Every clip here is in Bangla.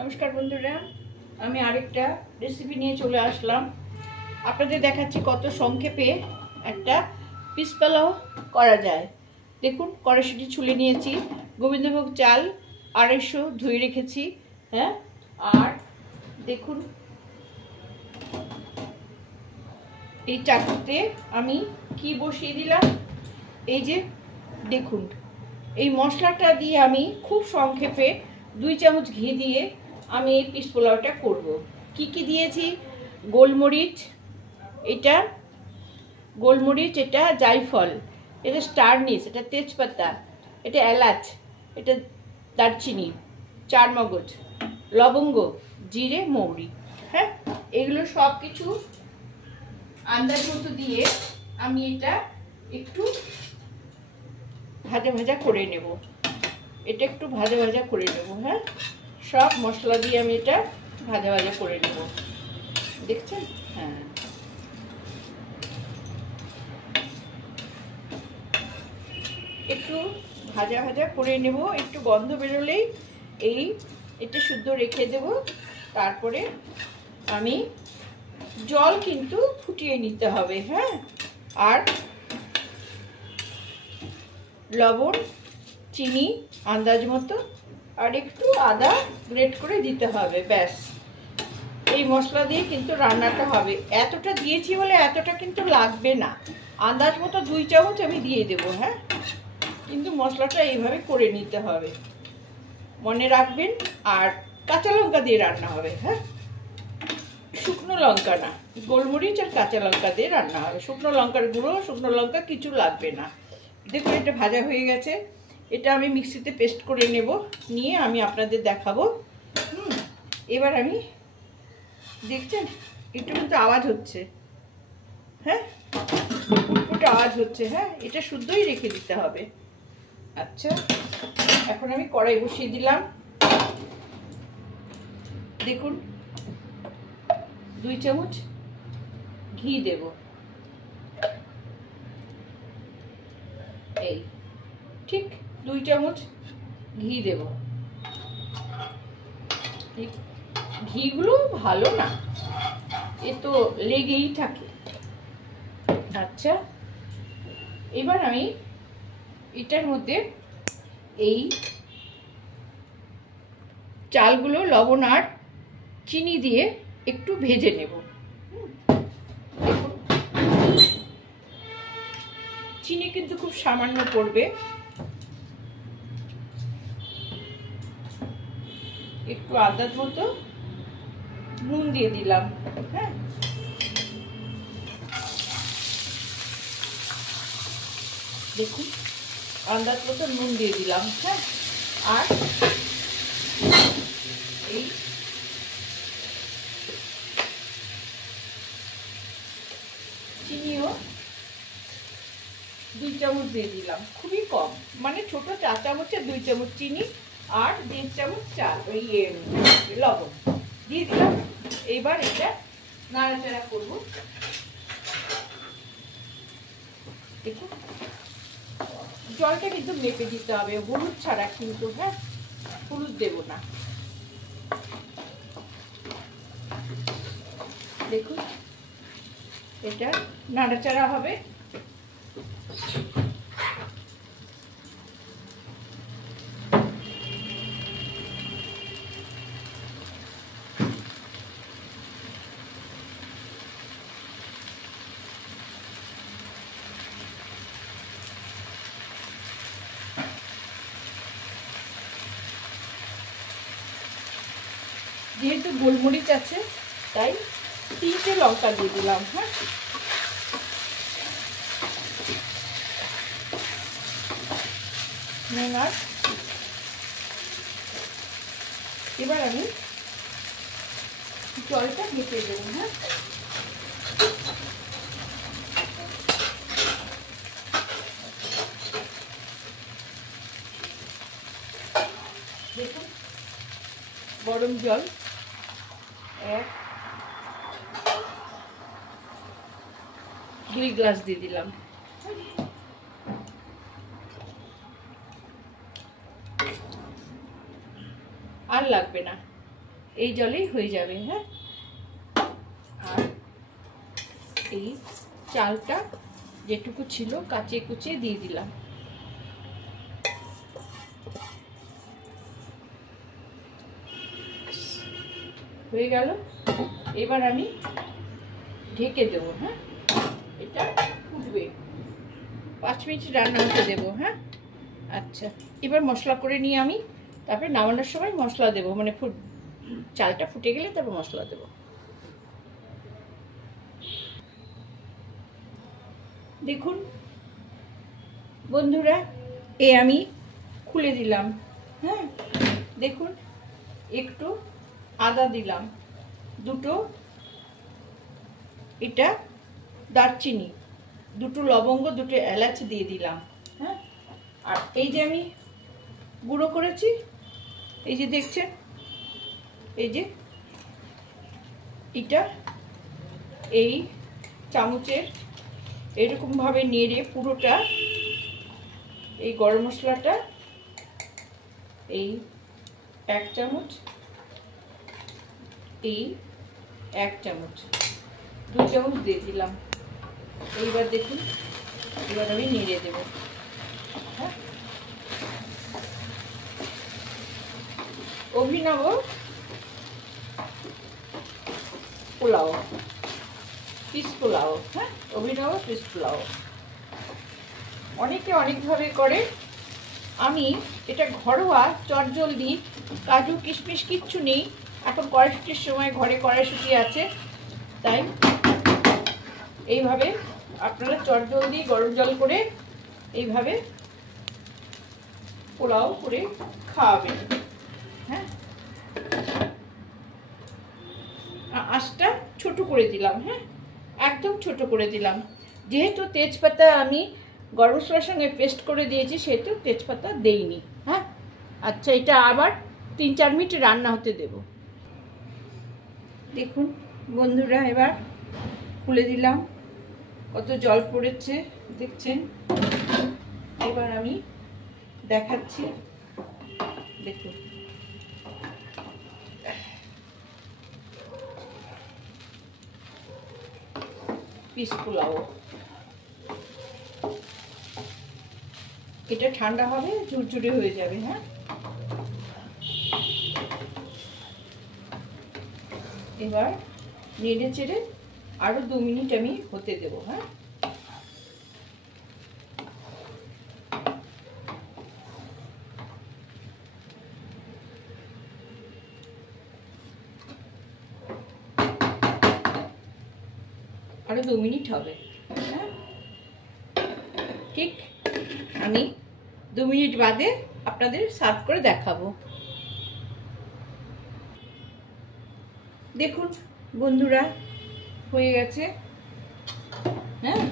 নমস্কার বন্ধুরা, আমি আরেকটা রেসিপি নিয়ে চলে আসলাম। আপনাদের দেখাচ্ছি কত সংক্ষেপে একটা পিস পোলাও করা যায়। দেখুন, কড়াইশুঁটি ছুলে নিয়েছি, গোবিন্দভোগ চাল 250 ধুয়ে রেখেছি। হ্যাঁ, আর দেখুন এই চাটুতে আমি কি বসিয়ে দিলাম। এই যে দেখুন, এই মশলাটা দিয়ে আমি খুব সংক্ষেপে 2 চামচ ঘি দিয়ে আমি এই পিস পোলাওটা করব। কি কি দিয়েছি? গোলমরিচ, এটা গোলমরিচ, এটা জায়ফল, এটা স্টারনিস, এটা তেজপাতা, এটা এলাচ, এটা দারচিনি, চারমগজ, লবঙ্গ, জিরে, মৌরি। হ্যাঁ, এগুলো সব কিছু আন্দাজ মতো দিয়ে আমি এটা একটু ভাজা ভাজা করে নেব। এটা একটু ভাজা ভাজা করে নেব। হ্যাঁ, সব মশলা দিয়ে আমি এটা ভাজা ভাজা করে নেব। দেখছেন? হ্যাঁ, একটু ভাজা ভাজা করে নেব। একটু গন্ধ বেরোলেই এটা শুদ্ধ রেখে দেব। তারপরে আমি জল কিন্তু ফুটিয়ে নিতে হবে। হ্যাঁ, আর লবণ, চিনি আন্দাজ মতো, আর একটু আদা গ্রেট করে দিতে হবে। ব্যাস, এই মশলা দিয়ে কিন্তু রান্নাটা হবে। এতটা দিয়েছি বলে এতটা কিন্তু লাগবে না, আন্দাজ মতো 2 চামচ আমি দিয়ে দেবো। হ্যাঁ, কিন্তু মশলাটা এইভাবে করে নিতে হবে, মনে রাখবেন। আর কাঁচা লঙ্কা দিয়ে রান্না হবে। হ্যাঁ, শুকনো লঙ্কা না, গোলমরিচ আর কাঁচা লঙ্কা দিয়ে রান্না হবে। শুকনো লঙ্কার গুঁড়ো, শুকনো লঙ্কা কিছু লাগবে না। দেখুন, এটা ভাজা হয়ে গেছে। এটা আমি মিক্সিতে পেস্ট করে নেব, নিয়ে আমি আপনাদের দেখাবো। এবার আমি, দেখছেন একটু কিন্তু আওয়াজ হচ্ছে। হ্যাঁ, ফুটফুট আওয়াজ হচ্ছে। হ্যাঁ, এটা শুদ্ধই রেখে দিতে হবে। আচ্ছা, এখন আমি কড়াই বসিয়ে দিলাম। দেখুন, 2 চামচ ঘি দেব। এই ঠিক 2 চামচ ঘি দেব। ঘিগুলো ভালো না, এ তো লেগেই থাকে। আচ্ছা, এবার আমি এটার মধ্যে এই চালগুলো লবণ আর চিনি দিয়ে একটু ভেজে নেব। চিনি কিন্তু খুব সামান্য পড়বে। একটু আন্দাজ মতো নুন দিয়ে দিলাম। হ্যাঁ, দেখুন আন্দাজ মতো নুন দিয়ে দিলাম। হ্যাঁ, আর এই চিনিও 2 চামচ দিয়ে দিলাম, খুবই কম, মানে ছোট 4 চামচে 2 চামচ চিনি আর 1.5 চামচ চাল ওই লবণ দিয়ে দিলাম। এইবার এটা নাড়াচাড়া করব। দেখুন, জলটা কিন্তু মেপে দিতে হবে, হলুদ ছাড়া কিন্তু। হ্যাঁ, হলুদ দেব না। দেখুন, এটা নাড়াচাড়া হবে। যেহেতু গোলমরিচ আছে তাই 3টে লঙ্কা দিয়ে দিলাম। হ্যাঁ, আর এবার আমি জলটা মেপে দেব। হ্যাঁ, দেখুন, গরম জল 2 গ্লাস দিয়ে দিলাম। আর লাগবে না। এই জলেই হয়ে যাবে। হ্যাঁ, আর এই চালটা যেটুকু ছিল কাচিয়ে কুচিয়ে দিয়ে দিলাম। হয়ে গেল। এবার আমি ঢেকে দেবো। হ্যাঁ, এটা ফুটবে, 5 মিনিট রান্না হতে দেবো। হ্যাঁ, আচ্ছা, এবার মশলা করে নিয়ে আমি তারপরে নামানোর সময় মশলা দেবো, মানে চালটা ফুটে গেলে তারপর মশলা দেবো। দেখুন বন্ধুরা, আমি খুলে দিলাম। হ্যাঁ, দেখুন, একটু আদা দিলাম, দুটো এটা দারচিনি, দুটো লবঙ্গ, দুটো এলাচ দিয়ে দিলাম। হ্যাঁ, আর এই যে আমি গুঁড়ো করেছি, এই যে দেখছেন, এই যে এটা এই চামচের এরকমভাবে নেড়ে পুরোটা এই গরম মশলাটা এই 1 চামচ, এই 1 চামচ, 2 চামচ দিয়ে দিলাম। এইবার দেখুন, এবার আমি নেড়ে দেব। হ্যাঁ, অভিনব পোলাও, ফিশ পোলাও। হ্যাঁ, অভিনব ফিশ পোলাও অনেকে অনেকভাবে করে। আমি এটা ঘরোয়া, চটজলদি, কাজু কিশমিশ কিচ্ছু নেই। এখন কড়াইশুটির সময় ঘরে কড়াইশুটি আছে, তাই এইভাবে আপনারা চটজলদি গরম জল করে এইভাবে পোলাও করে খাওয়াবেন। হ্যাঁ, আঁচটা ছোট করে দিলাম। হ্যাঁ, একদম ছোট করে দিলাম, যেহেতু তেজপাতা আমি গরম মশলার সঙ্গে পেস্ট করে দিয়েছি, সেহেতু তেজপাতা দেইনি। হ্যাঁ, আচ্ছা, এটা আবার 3-4 মিনিট রান্না হতে দেব। দেখুন বন্ধুরা, এবার খুলে দিলাম, কত জল পড়েছে দেখছেন। এবার আমি দেখাচ্ছি, দেখুন, পিস পোলাও। এটা ঠান্ডা হবে, ঝুরঝুরে হয়ে যাবে। হ্যাঁ, এবার নেড়ে চেড়ে আরো 2 মিনিট আমি হতে দেব। হ্যাঁ, আরো 2 মিনিট হবে। হ্যাঁ, ঠিক আমি 2 মিনিট বাদে আপনাদের সার্ভ করে দেখাবো। দেখুন বন্ধুরা, হয়ে গেছে। হ্যাঁ,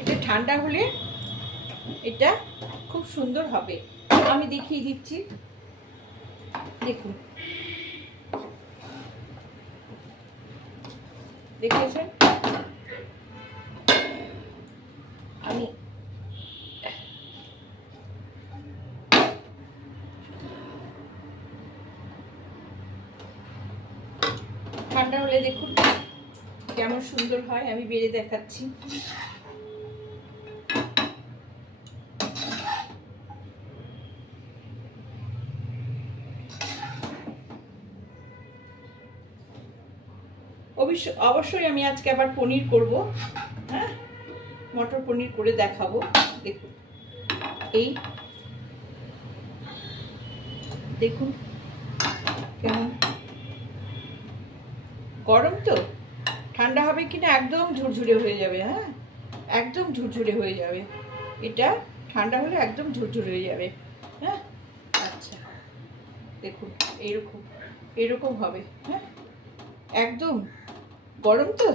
এটা ঠান্ডা হলে এটা খুব সুন্দর হবে। আমি দেখিয়ে দিচ্ছি, দেখুন, দেখেছেন? আমি ঠান্ডা হলে দেখুন কেমন সুন্দর হয়, আমি বেড়ে দেখাচ্ছি। অবশ্যই আমি আজকে আবার পনির করব। হ্যাঁ, মটর পনির করে দেখাবো। দেখুন, এই দেখুন কেমন গরম, তো ঠান্ডা হবে কিনা একদম ঝুরঝুরে হয়ে যাবে। হ্যাঁ, একদম ঝুরঝুরে হয়ে যাবে, এটা ঠান্ডা হলে একদম ঝুরঝুরে হয়ে যাবে। হ্যাঁ, আচ্ছা, দেখুন এইরকম এরকম হবে। হ্যাঁ, একদম গরম তো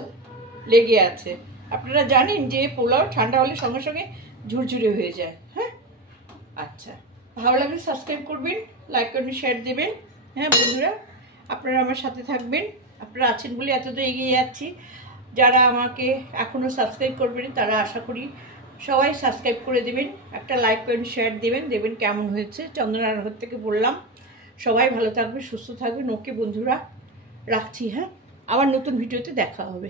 লেগে আছে। আপনারা জানেন যে পোলাও ঠান্ডা হলে সঙ্গে সঙ্গে ঝুরঝুরে হয়ে যায়। হ্যাঁ, আচ্ছা, ভালো লাগলে সাবস্ক্রাইব করবেন, লাইক করবেন, শেয়ার দেবেন। হ্যাঁ বন্ধুরা, আপনারা আমার সাথে থাকবেন। আপনারা আছেন বলে এতটা এগিয়ে যাচ্ছি। যারা আমাকে এখনও সাবস্ক্রাইব করবেন তারা আশা করি সবাই সাবস্ক্রাইব করে দেবেন, একটা লাইক করবেন, শেয়ার দেবেন, দেখবেন কেমন হয়েছে। চন্দনা রান্নাঘর থেকে বললাম। সবাই ভালো থাকবে, সুস্থ থাকবেন। ওকে বন্ধুরা, রাখছি, হ্যাঁ, আবার নতুন ভিডিওতে দেখা হবে।